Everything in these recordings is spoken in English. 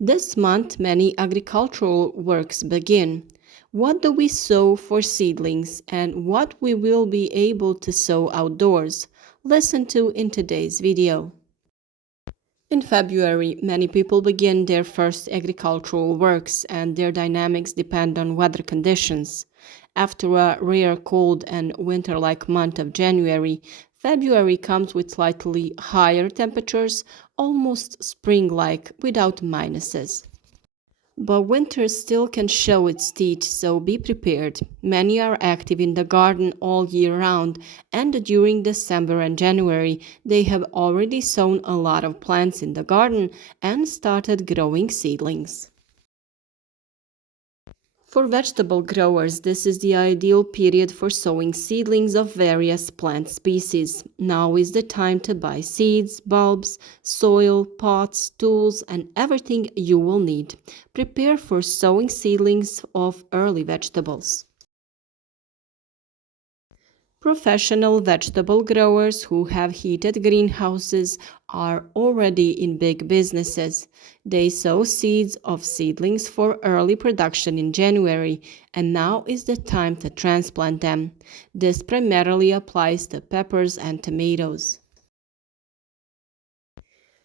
This month, many agricultural works begin. What do we sow for seedlings and what we will be able to sow outdoors? Listen to in today's video. In February, many people begin their first agricultural works and their dynamics depend on weather conditions. After a rare cold and winter-like month of January, February comes with slightly higher temperatures, almost spring-like without minuses. But winter still can show its teeth, so be prepared. Many are active in the garden all year round, and during December and January, they have already sown a lot of plants in the garden and started growing seedlings. For vegetable growers, this is the ideal period for sowing seedlings of various plant species. Now is the time to buy seeds, bulbs, soil, pots, tools, and everything you will need. Prepare for sowing seedlings of early vegetables. Professional vegetable growers who have heated greenhouses are already in big businesses. They sow seeds of seedlings for early production in January, and now is the time to transplant them. This primarily applies to peppers and tomatoes.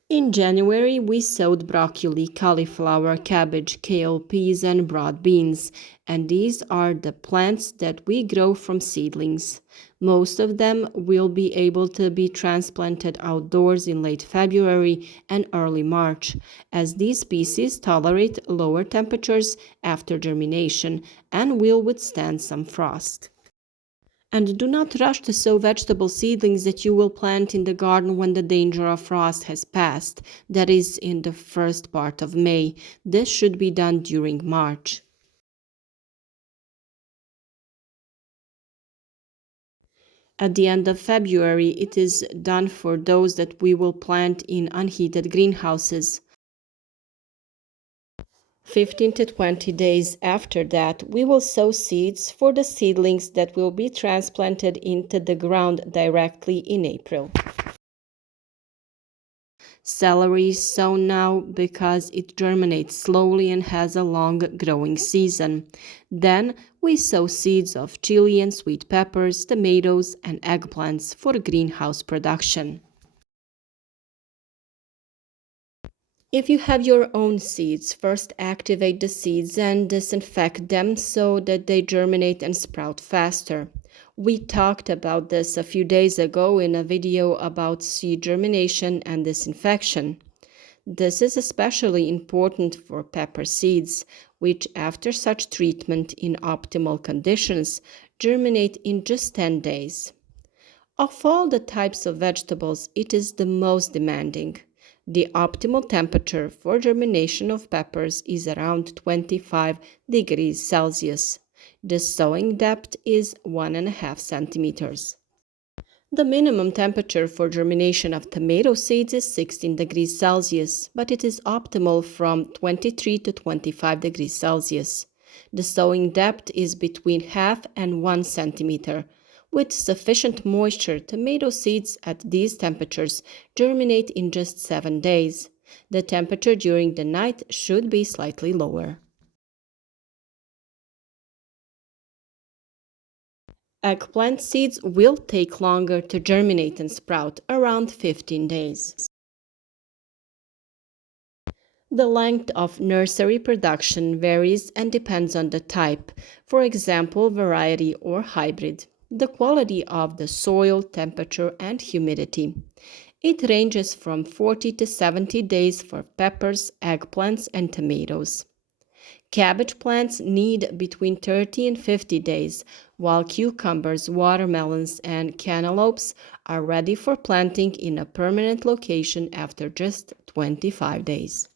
In January, we sowed broccoli, cauliflower, cabbage, kale, peas, and broad beans, and these are the plants that we grow from seedlings. Most of them will be able to be transplanted outdoors in late February and early March, as these species tolerate lower temperatures after germination and will withstand some frost. And do not rush to sow vegetable seedlings that you will plant in the garden when the danger of frost has passed, that is, in the first part of May. This should be done during March. At the end of February, it is done for those that we will plant in unheated greenhouses. 15 to 20 days after that, we will sow seeds for the seedlings that will be transplanted into the ground directly in April. Celery is sown now because it germinates slowly and has a long growing season. Then we sow seeds of chili and sweet peppers, tomatoes, and eggplants for greenhouse production. If you have your own seeds, first activate the seeds and disinfect them so that they germinate and sprout faster. We talked about this a few days ago in a video about seed germination and disinfection. This is especially important for pepper seeds, which after such treatment in optimal conditions germinate in just 10 days. Of all the types of vegetables, it is the most demanding. The optimal temperature for germination of peppers is around 25 degrees Celsius. The sowing depth is 1.5 centimeters. The minimum temperature for germination of tomato seeds is 16 degrees Celsius, but it is optimal from 23 to 25 degrees Celsius. The sowing depth is between half and 1 centimeter. With sufficient moisture, tomato seeds at these temperatures germinate in just 7 days. The temperature during the night should be slightly lower. Eggplant seeds will take longer to germinate and sprout, around 15 days. The length of nursery production varies and depends on the type, for example, variety or hybrid, the quality of the soil, temperature, and humidity. It ranges from 40 to 70 days for peppers, eggplants, and tomatoes. Cabbage plants need between 30 and 50 days, while cucumbers, watermelons, and cantaloupes are ready for planting in a permanent location after just 25 days.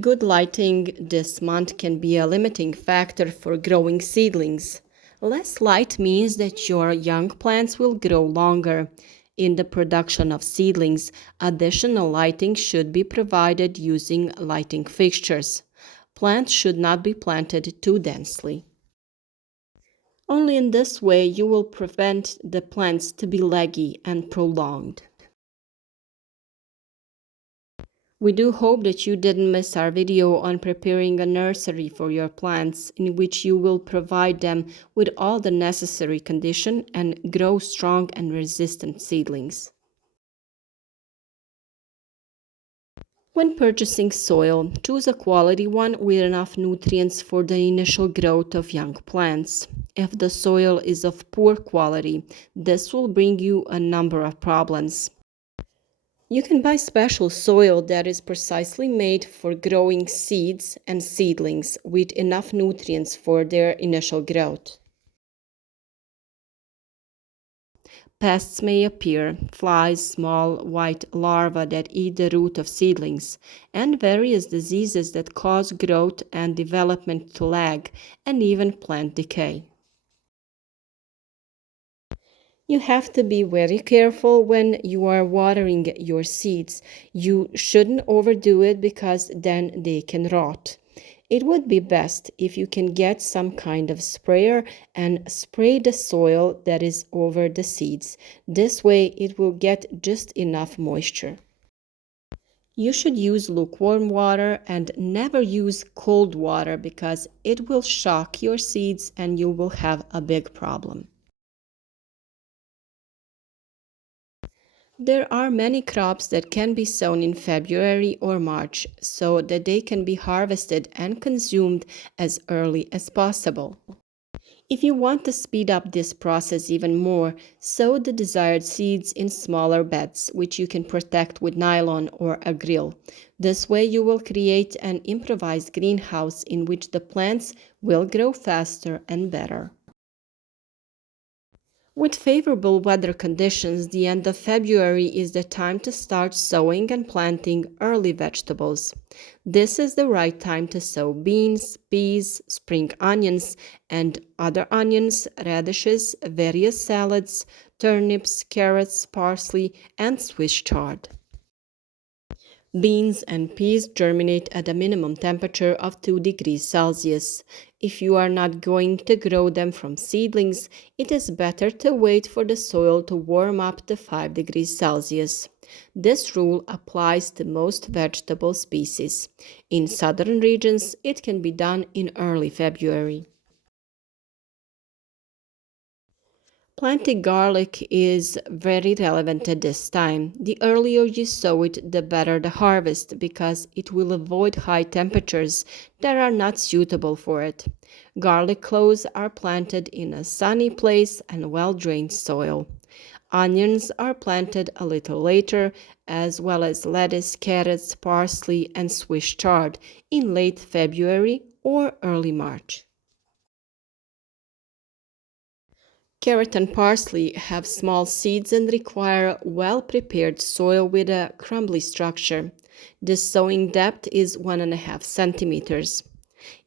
Good lighting this month can be a limiting factor for growing seedlings. Less light means that your young plants will grow longer. In the production of seedlings, additional lighting should be provided using lighting fixtures. Plants should not be planted too densely. Only in this way you will prevent the plants to be leggy and prolonged. We do hope that you didn't miss our video on preparing a nursery for your plants, in which you will provide them with all the necessary condition and grow strong and resistant seedlings. When purchasing soil, choose a quality one with enough nutrients for the initial growth of young plants. If the soil is of poor quality, this will bring you a number of problems. You can buy special soil that is precisely made for growing seeds and seedlings with enough nutrients for their initial growth. Pests may appear, flies, small white larvae that eat the root of seedlings, and various diseases that cause growth and development to lag, and even plant decay. You have to be very careful when you are watering your seeds. You shouldn't overdo it because then they can rot. It would be best if you can get some kind of sprayer and spray the soil that is over the seeds. This way it will get just enough moisture. You should use lukewarm water and never use cold water because it will shock your seeds and you will have a big problem. There are many crops that can be sown in February or March so that they can be harvested and consumed as early as possible. If you want to speed up this process even more, sow the desired seeds in smaller beds, which you can protect with nylon or a grill. This way you will create an improvised greenhouse in which the plants will grow faster and better. With favorable weather conditions, the end of February is the time to start sowing and planting early vegetables. This is the right time to sow beans, peas, spring onions, and other onions, radishes, various salads, turnips, carrots, parsley, and Swiss chard. Beans and peas germinate at a minimum temperature of 2 degrees Celsius. If you are not going to grow them from seedlings, it is better to wait for the soil to warm up to 5 degrees Celsius. This rule applies to most vegetable species. In southern regions, it can be done in early February. Planting garlic is very relevant at this time. The earlier you sow it, the better the harvest because it will avoid high temperatures that are not suitable for it. Garlic cloves are planted in a sunny place and well-drained soil. Onions are planted a little later, as well as lettuce, carrots, parsley, and Swiss chard in late February or early March. Carrot and parsley have small seeds and require well-prepared soil with a crumbly structure. The sowing depth is 1.5 centimeters.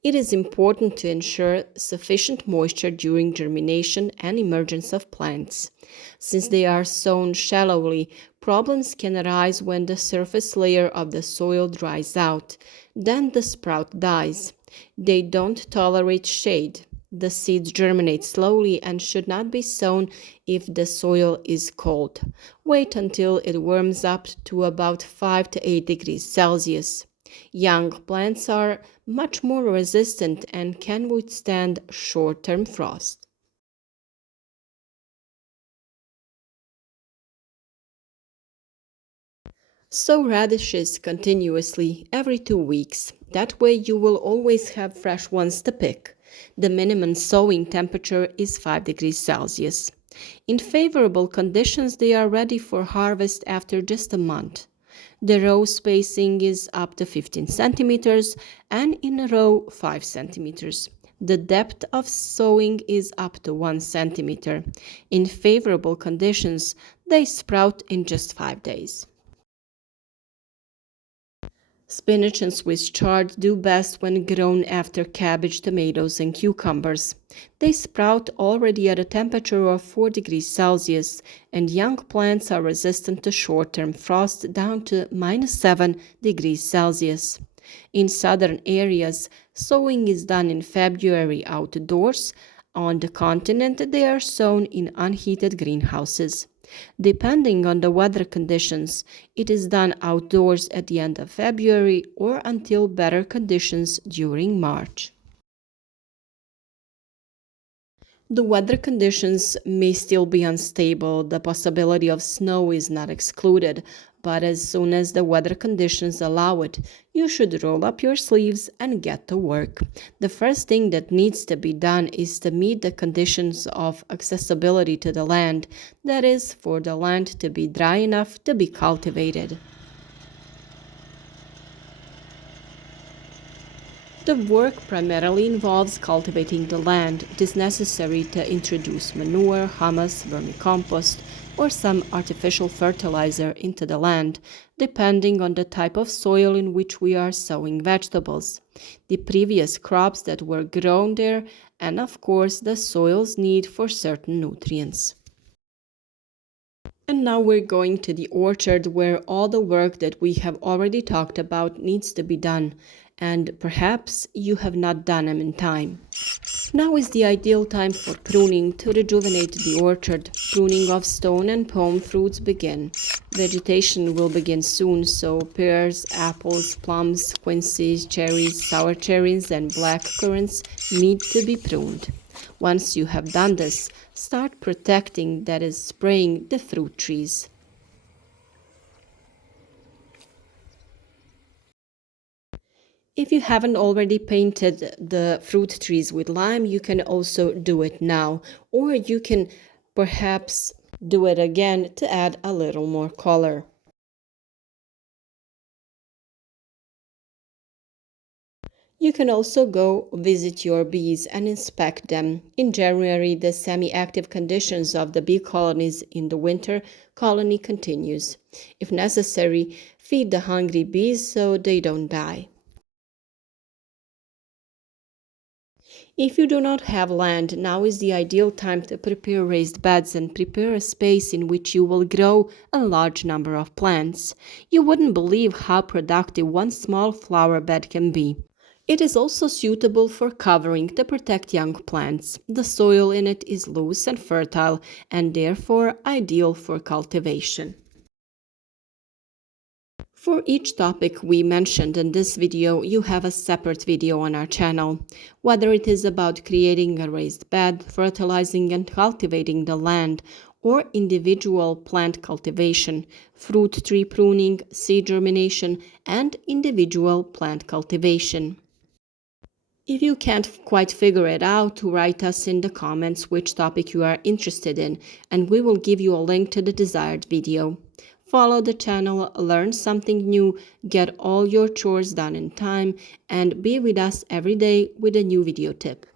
It is important to ensure sufficient moisture during germination and emergence of plants. Since they are sown shallowly, problems can arise when the surface layer of the soil dries out. Then the sprout dies. They don't tolerate shade. The seeds germinate slowly and should not be sown if the soil is cold. Wait until it warms up to about 5 to 8 degrees Celsius. Young plants are much more resistant and can withstand short-term frost. Sow radishes continuously every 2 weeks. That way you will always have fresh ones to pick. The minimum sowing temperature is 5 degrees Celsius. In favorable conditions, they are ready for harvest after just a month. The row spacing is up to 15 centimeters and in a row 5 centimeters. The depth of sowing is up to 1 centimeter. In favorable conditions, they sprout in just 5 days. Spinach and Swiss chard do best when grown after cabbage, tomatoes, and cucumbers. They sprout already at a temperature of 4 degrees Celsius, and young plants are resistant to short-term frost down to -7 degrees Celsius. In southern areas, sowing is done in February outdoors. On the continent, they are sown in unheated greenhouses. Depending on the weather conditions, it is done outdoors at the end of February or until better conditions during March. The weather conditions may still be unstable. The possibility of snow is not excluded, but as soon as the weather conditions allow it, you should roll up your sleeves and get to work. The first thing that needs to be done is to meet the conditions of accessibility to the land, that is, for the land to be dry enough to be cultivated. The work primarily involves cultivating the land. It is necessary to introduce manure, humus, vermicompost, or some artificial fertilizer into the land, depending on the type of soil in which we are sowing vegetables, the previous crops that were grown there, and of course the soil's need for certain nutrients. And now we're going to the orchard where all the work that we have already talked about needs to be done, and perhaps you have not done them in time. Now is the ideal time for pruning to rejuvenate the orchard. Pruning of stone and pome fruits begin. Vegetation will begin soon, so pears, apples, plums, quinces, cherries, sour cherries, and black currants need to be pruned. Once you have done this, start protecting, that is, spraying the fruit trees. If you haven't already painted the fruit trees with lime, you can also do it now, or you can perhaps do it again to add a little more color. You can also go visit your bees and inspect them. In January, the semi-active conditions of the bee colonies in the winter colony continues. If necessary, feed the hungry bees so they don't die. If you do not have land, now is the ideal time to prepare raised beds and prepare a space in which you will grow a large number of plants. You wouldn't believe how productive one small flower bed can be. It is also suitable for covering to protect young plants. The soil in it is loose and fertile and therefore ideal for cultivation. For each topic we mentioned in this video, you have a separate video on our channel. Whether it is about creating a raised bed, fertilizing and cultivating the land, or individual plant cultivation, fruit tree pruning, seed germination, and individual plant cultivation. If you can't quite figure it out, write us in the comments which topic you are interested in, and we will give you a link to the desired video. Follow the channel, learn something new, get all your chores done in time, and be with us every day with a new video tip.